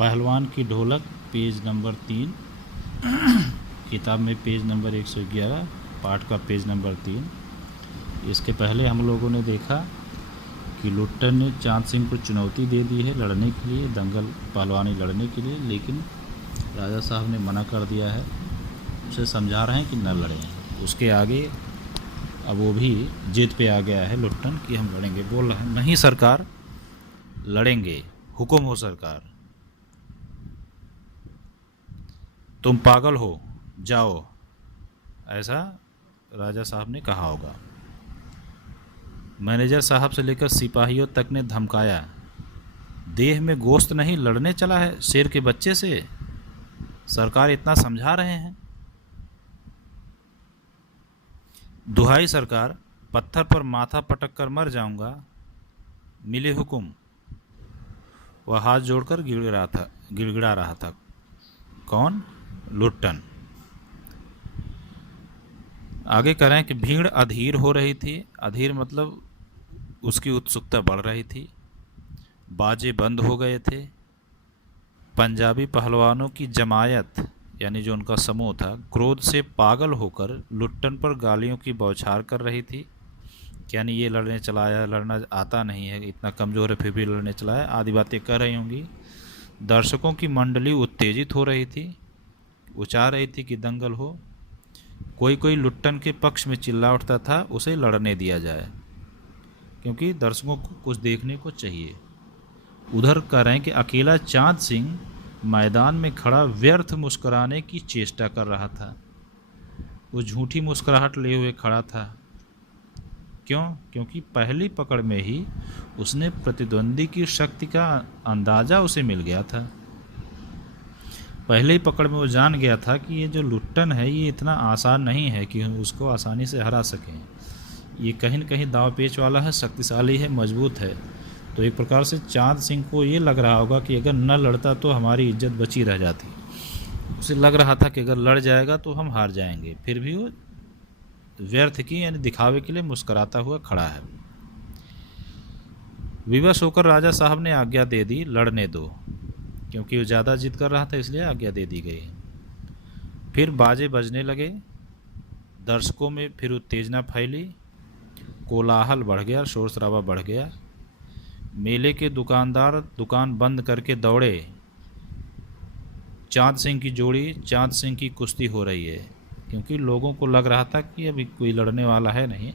पहलवान की ढोलक, पेज नंबर 3, किताब में पेज नंबर 111, पाठ का पेज नंबर 3। इसके पहले हम लोगों ने देखा कि लुट्टन ने चांद सिंह को चुनौती दे दी है लड़ने के लिए, दंगल पहलवानी लड़ने के लिए, लेकिन राजा साहब ने मना कर दिया है। उसे समझा रहे हैं कि न लड़ें। उसके आगे अब वो भी जिद पे आ गया है लुट्टन कि हम लड़ेंगे। बोल रहा है, नहीं सरकार, लड़ेंगे, हुक्म हो सरकार। तुम पागल हो, जाओ, ऐसा राजा साहब ने कहा होगा। मैनेजर साहब से लेकर सिपाहियों तक ने धमकाया, देह में गोश्त नहीं, लड़ने चला है शेर के बच्चे से। सरकार इतना समझा रहे हैं। दुहाई सरकार, पत्थर पर माथा पटक कर मर जाऊंगा, मिले हुक्म। वह हाथ जोड़कर गिड़गिड़ा रहा था। कौन? लुट्टन। आगे कह रहे हैं कि भीड़ अधीर हो रही थी। अधीर मतलब उसकी उत्सुकता बढ़ रही थी। बाजे बंद हो गए थे। पंजाबी पहलवानों की जमायत, यानी जो उनका समूह था, क्रोध से पागल होकर लुट्टन पर गालियों की बौछार कर रही थी। यानी ये लड़ने चलाया, लड़ना आता नहीं है, इतना कमज़ोर है फिर भी लड़ने चलाया, आदि बातें कह रही होंगी। दर्शकों की मंडली उत्तेजित हो रही थी, वो चाह रही थी कि दंगल हो। कोई कोई लुट्टन के पक्ष में चिल्ला उठता था, उसे लड़ने दिया जाए, क्योंकि दर्शकों को कुछ देखने को चाहिए। उधर कह रहे हैं कि अकेला चांद सिंह मैदान में खड़ा व्यर्थ मुस्कुराने की चेष्टा कर रहा था। वो झूठी मुस्कुराहट लिए हुए खड़ा था। क्यों? क्योंकि पहली पकड़ में ही उसने प्रतिद्वंदी की शक्ति का अंदाज़ा उसे मिल गया था। पहले ही पकड़ में वो जान गया था कि ये जो लुट्टन है ये इतना आसान नहीं है कि उसको आसानी से हरा सकें। ये कहीं न कहीं दाव पेच वाला है, शक्तिशाली है, मजबूत है। तो एक प्रकार से चांद सिंह को ये लग रहा होगा कि अगर न लड़ता तो हमारी इज्जत बची रह जाती। उसे लग रहा था कि अगर लड़ जाएगा तो हम हार जाएंगे। फिर भी वो व्यर्थ की, यानी दिखावे के लिए मुस्कुराता हुआ खड़ा है। विवश होकर राजा साहब ने आज्ञा दे दी, लड़ने दो। क्योंकि वो ज़्यादा जिद कर रहा था इसलिए आज्ञा दे दी गई। फिर बाजे बजने लगे। दर्शकों में फिर उत्तेजना फैली, कोलाहल बढ़ गया, शोर शराबा बढ़ गया। मेले के दुकानदार दुकान बंद करके दौड़े। चांद सिंह की जोड़ी, चांद सिंह की कुश्ती हो रही है, क्योंकि लोगों को लग रहा था कि अभी कोई लड़ने वाला है नहीं।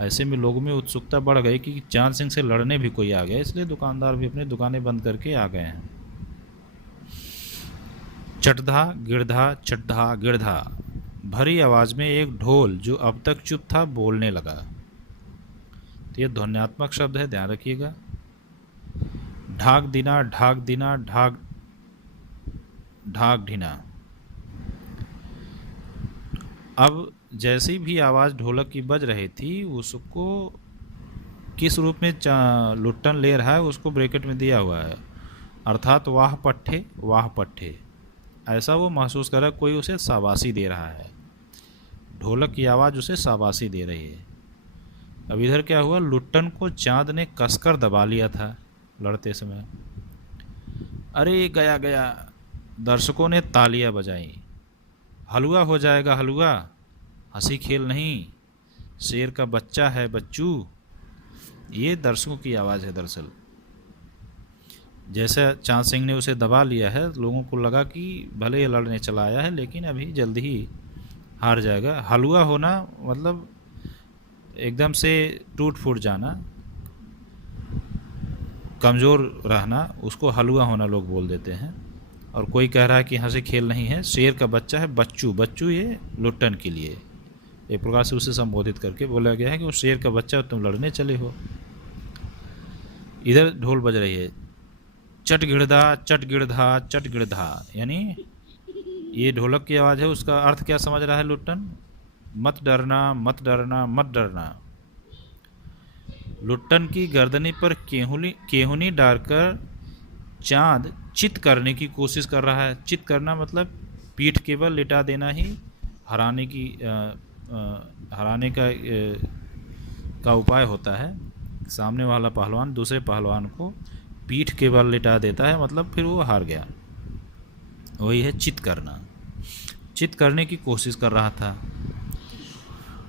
ऐसे में लोगों में उत्सुकता बढ़ गई कि चांद सिंह से लड़ने भी कोई आ गया, इसलिए दुकानदार भी अपनी दुकानें बंद करके आ गए हैं। चटधा गिड़धा, चटधा गिड़धा भरी आवाज़ में एक ढोल जो अब तक चुप था बोलने लगा। तो ये ध्वन्यात्मक शब्द है, ध्यान रखिएगा। ढाक दिना, ढाक दिना, ढाक ढाक ढिना। अब जैसी भी आवाज़ ढोलक की बज रही थी, उसको किस रूप में लुट्टन ले रहा है उसको ब्रैकेट में दिया हुआ है, अर्थात वाह पट्टे, वाह पट्टे। ऐसा वो महसूस कर रहा है कोई उसे शाबाशी दे रहा है। ढोलक की आवाज़ उसे शाबाशी दे रही है। अब इधर क्या हुआ, लुट्टन को चांद ने कसकर दबा लिया था लड़ते समय। अरे गया गया, दर्शकों ने तालियां बजाई। हलवा हो जाएगा हलवा, हंसी खेल नहीं, शेर का बच्चा है बच्चू। ये दर्शकों की आवाज़ है। दरअसल जैसे चांद सिंह ने उसे दबा लिया है, लोगों को लगा कि भले ये लड़ने चला आया है लेकिन अभी जल्दी ही हार जाएगा। हलवा होना मतलब एकदम से टूट फूट जाना, कमज़ोर रहना, उसको हलवा होना लोग बोल देते हैं। और कोई कह रहा है कि हंसी खेल नहीं है, शेर का बच्चा है बच्चू। बच्चू ये लुट्टन के लिए एक प्रकार से उसे संबोधित करके बोला गया है कि वो शेर का बच्चा, तुम लड़ने चले हो। इधर ढोल बज रही है, चट गिड़धा, चट गिड़धा, चट गिड़धा। यानी ये ढोलक की आवाज़ है। उसका अर्थ क्या समझ रहा है लुट्टन? मत डरना, मत डरना, मत डरना। लुट्टन की गर्दनी पर केहुनी डालकर चांद चित करने की कोशिश कर रहा है। चित करना मतलब पीठ केवल लिटा देना ही हराने का उपाय होता है। सामने वाला पहलवान दूसरे पहलवान को पीठ के बल लिटा देता है, मतलब फिर वो हार गया। वही है चित करना, चित करने की कोशिश कर रहा था।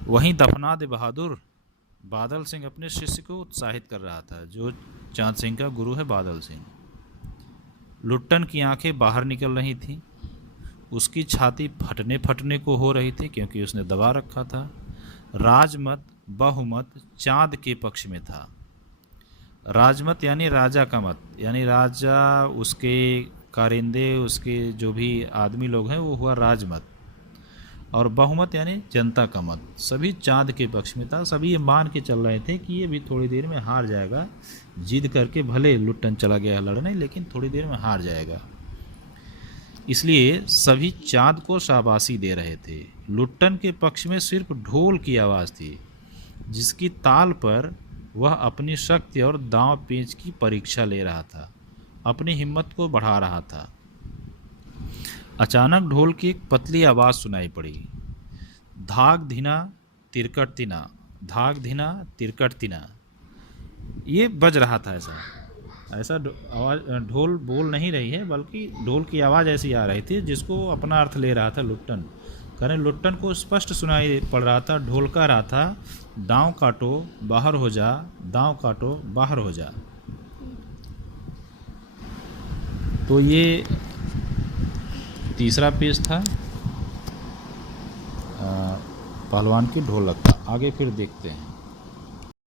वहीं दफनाद बहादुर बादल सिंह अपने शिष्य को उत्साहित कर रहा था, जो चांद सिंह का गुरु है बादल सिंह। लुट्टन की आंखें बाहर निकल रही थीं, उसकी छाती फटने फटने को हो रही थी क्योंकि उसने दबा रखा था। राजमत बहुमत चांद के पक्ष में था। राजमत यानी राजा का मत, यानी राजा, उसके कारिंदे, उसके जो भी आदमी लोग हैं वो हुआ राजमत। और बहुमत यानी जनता का मत, सभी चांद के पक्ष में था। सभी ये मान के चल रहे थे कि ये भी थोड़ी देर में हार जाएगा, जिद करके भले लुट्टन चला गया लड़ने, लेकिन थोड़ी देर में हार जाएगा। इसलिए सभी चांद को शाबाशी दे रहे थे। लुट्टन के पक्ष में सिर्फ ढोल की आवाज़ थी, जिसकी ताल पर वह अपनी शक्ति और दांव पेंच की परीक्षा ले रहा था, अपनी हिम्मत को बढ़ा रहा था। अचानक ढोल की एक पतली आवाज़ सुनाई पड़ी। धाक धिना तिरकट तिना, धाक धिना तिरकट तिना, ये बज रहा था। ऐसा आवाज़, ढोल बोल नहीं रही है बल्कि ढोल की आवाज़ ऐसी आ रही थी जिसको अपना अर्थ ले रहा था लुट्टन। कारण लुट्टन को स्पष्ट सुनाई पड़ रहा था। ढोल का रहा था, दांव काटो बाहर हो जा, दांव काटो बाहर हो जा। तो ये तीसरा पेज था पहलवान की ढोलक का। आगे फिर देखते हैं।